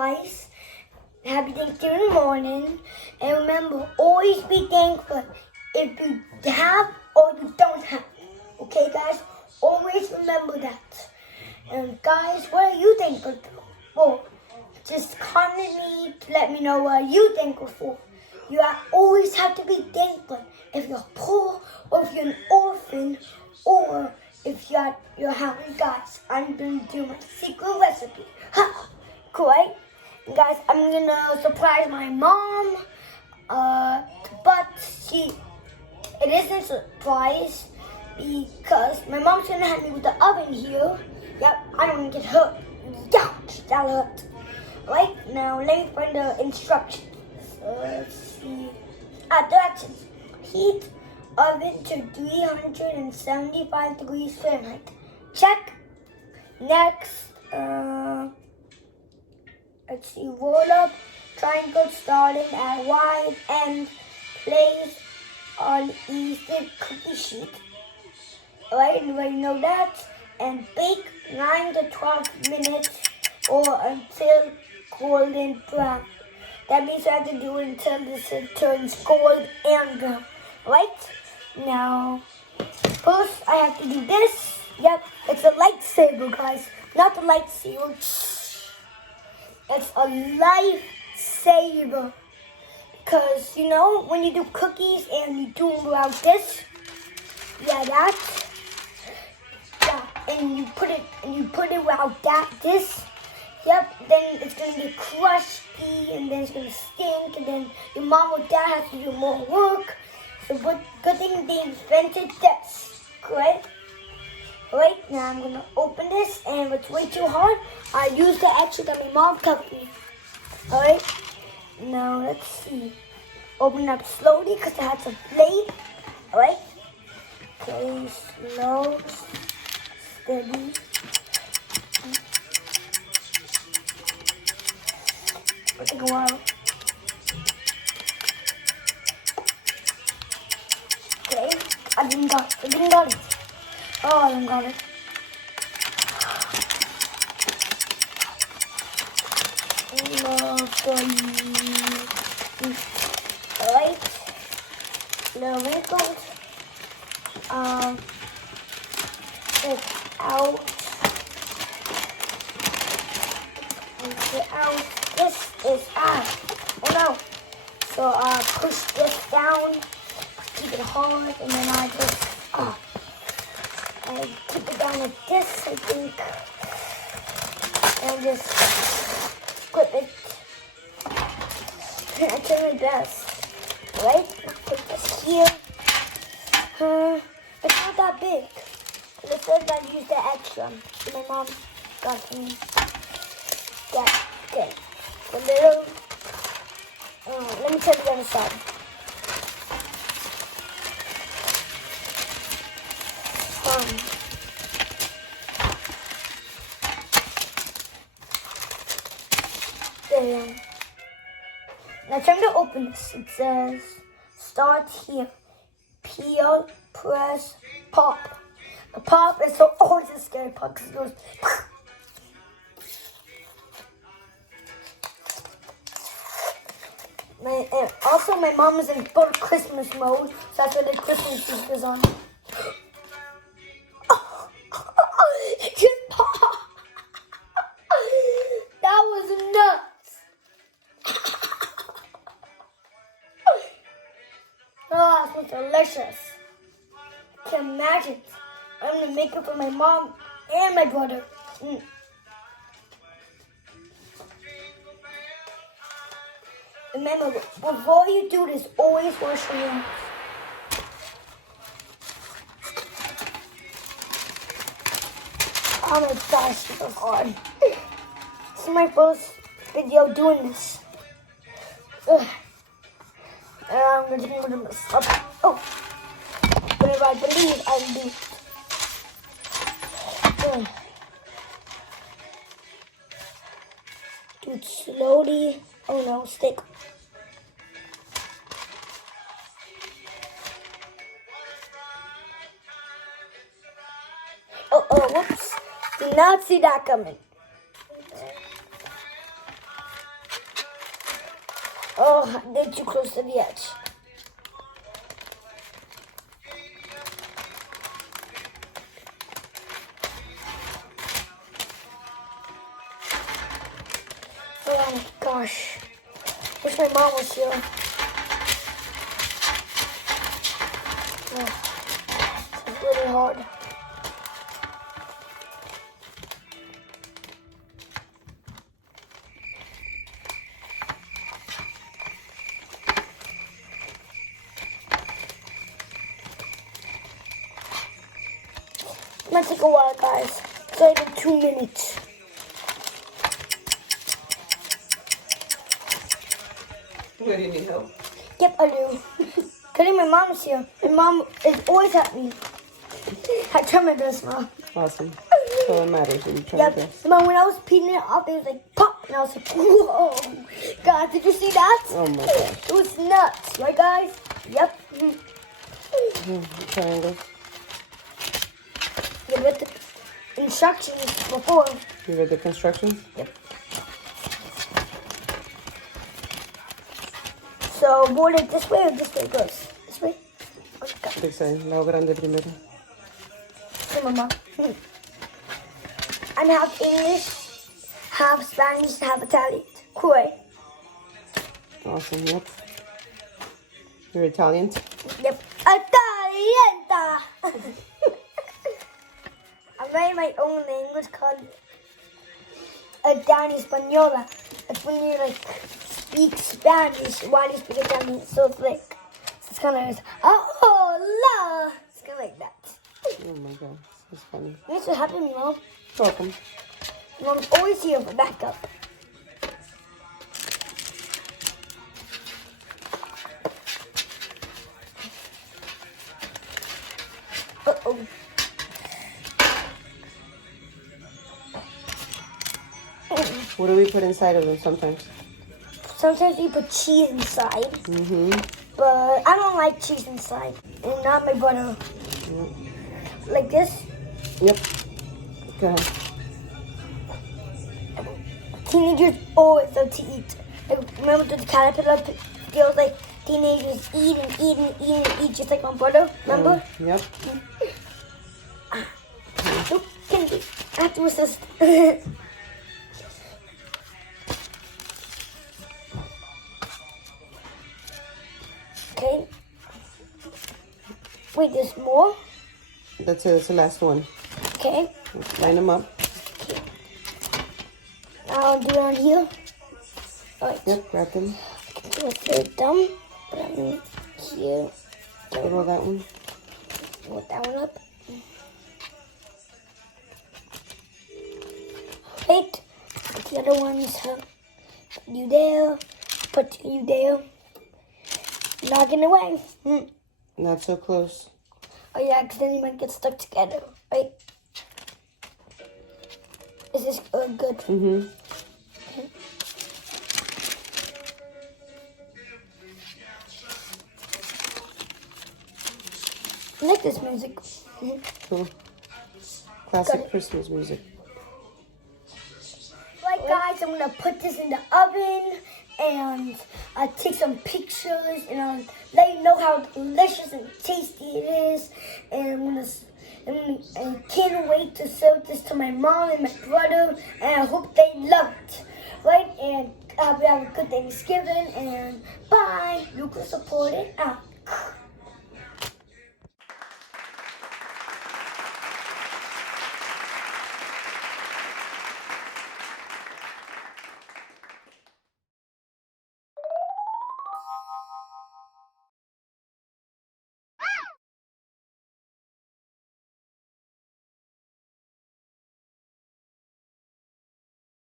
guys. Happy Thanksgiving morning. And remember, always be thankful if you have or you don't have. Okay, guys? Always remember that. And guys, what are you thankful for? Just comment me to let me know what you thankful for. You always have to be thankful if you're poor or if you're an orphan or if you're hungry. Guys, I'm going to do my secret recipe. Ha! Great. Guys, I'm going to surprise my mom. But it isn't a surprise because my mom's going to help me with the oven here. Yep, I don't want to get hurt. Ouch, that hurt. Right, now let me find the instructions. Let's see. Directions. Heat oven to 375 degrees Fahrenheit. Check. Next, let's see. Roll up triangle starting at wide end. Place on easy cookie sheet. Alright, you already know that. And bake 9 to 12 minutes or until golden brown. That means I have to do it until this turns gold and brown. Right? Now, first I have to do this. Yep, it's a lightsaber, guys. Not the lightsaber. It's a lifesaver. Because, you know, when you do cookies and you do them around this. Yeah, that. Yeah, and you put it around this. Yep, then it's going to get crusty, and then it's going to stink, and then your mom or dad has to do more work. So good thing they invented this. Great. Alright, now I'm going to open this, and if it's way too hard, I use the extra that my mom taught me. Alright, now let's see. Open it up slowly because it has a blade. Alright. Okay, slow, steady. Take a while. Okay, I didn't got it. Oh, I didn't got it. Alright. Little wrinkles. It's out. This is oh no. So push this down, keep it hard, and then I keep it down like this, I think, and just flip it. I try my best, right? Put this here. It's not that big. It says I use the extra. My mom got me. Yeah, okay. A little. Let me tell you the other side. There. Now time to open this. It says start here. Peel, press, pop. The pop is so always a scary part because it goes. Also, my mom is in full Christmas mode, so that's why the Christmas tree is on. That was nuts. Oh, that smells delicious. I can't imagine. I'm gonna make it for my mom and my brother. Remember, before you do this, always wash your hands. Oh my gosh, this is hard. This is my first video doing this. Ugh. And I'm going to do this up. Oh, whatever I believe I do. Do it slowly. Oh no, stick. Oh, whoops. Did not see that coming. Oh, they're too close to the edge. Oh my gosh. Wish my mom was here. Oh, it's really hard. It might take a while, guys. It's only been 2 minutes. Where do you need help? Yep, I do. Because my mom's here. My mom is always at me. I try my best, Mom. Awesome. So it matters when you try Yep. your best. Mom, when I was peeling it up, it was like pop. And I was like, whoa. God, did you see that? Oh my gosh. It was nuts. Right, guys? Yep. Triangles. You read the instructions before. You read the constructions? Yep. So, board it this way or this way goes? This way? Okay. Dice, lado grande primero. Sí, Mama. I'm half English, half Spanish, half Italian. Cool. Awesome, yep. You're Italian? Yep. Italienta! I made my own language called Italian Española. It's when you like speak Spanish while you speak Italian. So it's like, it's kind of like, oh, la! It's kind of like that. Oh my god, that's funny. Thanks for helping me, Mom. Welcome. Mom's always here for backup. Uh-oh. What do we put inside of them sometimes? Sometimes we put cheese inside, Mm-hmm. but I don't like cheese inside, and not my butter. Like this. Yep. Go ahead. Teenagers always love to eat. Like, remember the caterpillar videos? Like teenagers eat and eat and eat and eat, just like my brother. Remember? Yep. Oop, candy. I have to resist. Okay. Wait, there's more? That's it. It's the last one. Okay. Line them up. I'll do it on here. Alright. Yep, grab them. I can do a third thumb. Put it on here. Roll that one. Put that one up. Right. Put the other ones. Put you there. Put you there. Not in the way. Not so close. Oh yeah, because then you might get stuck together. Right? Is this good? Mm-hmm. I like this music. Cool. Classic Christmas music. Right, guys, I'm gonna put this in the oven and I'll take some pictures and I'll let you know how delicious and tasty it is. And I can't wait to serve this to my mom and my brother, and I hope they love it. Right, and I hope you have a good Thanksgiving, and bye. You can support it out.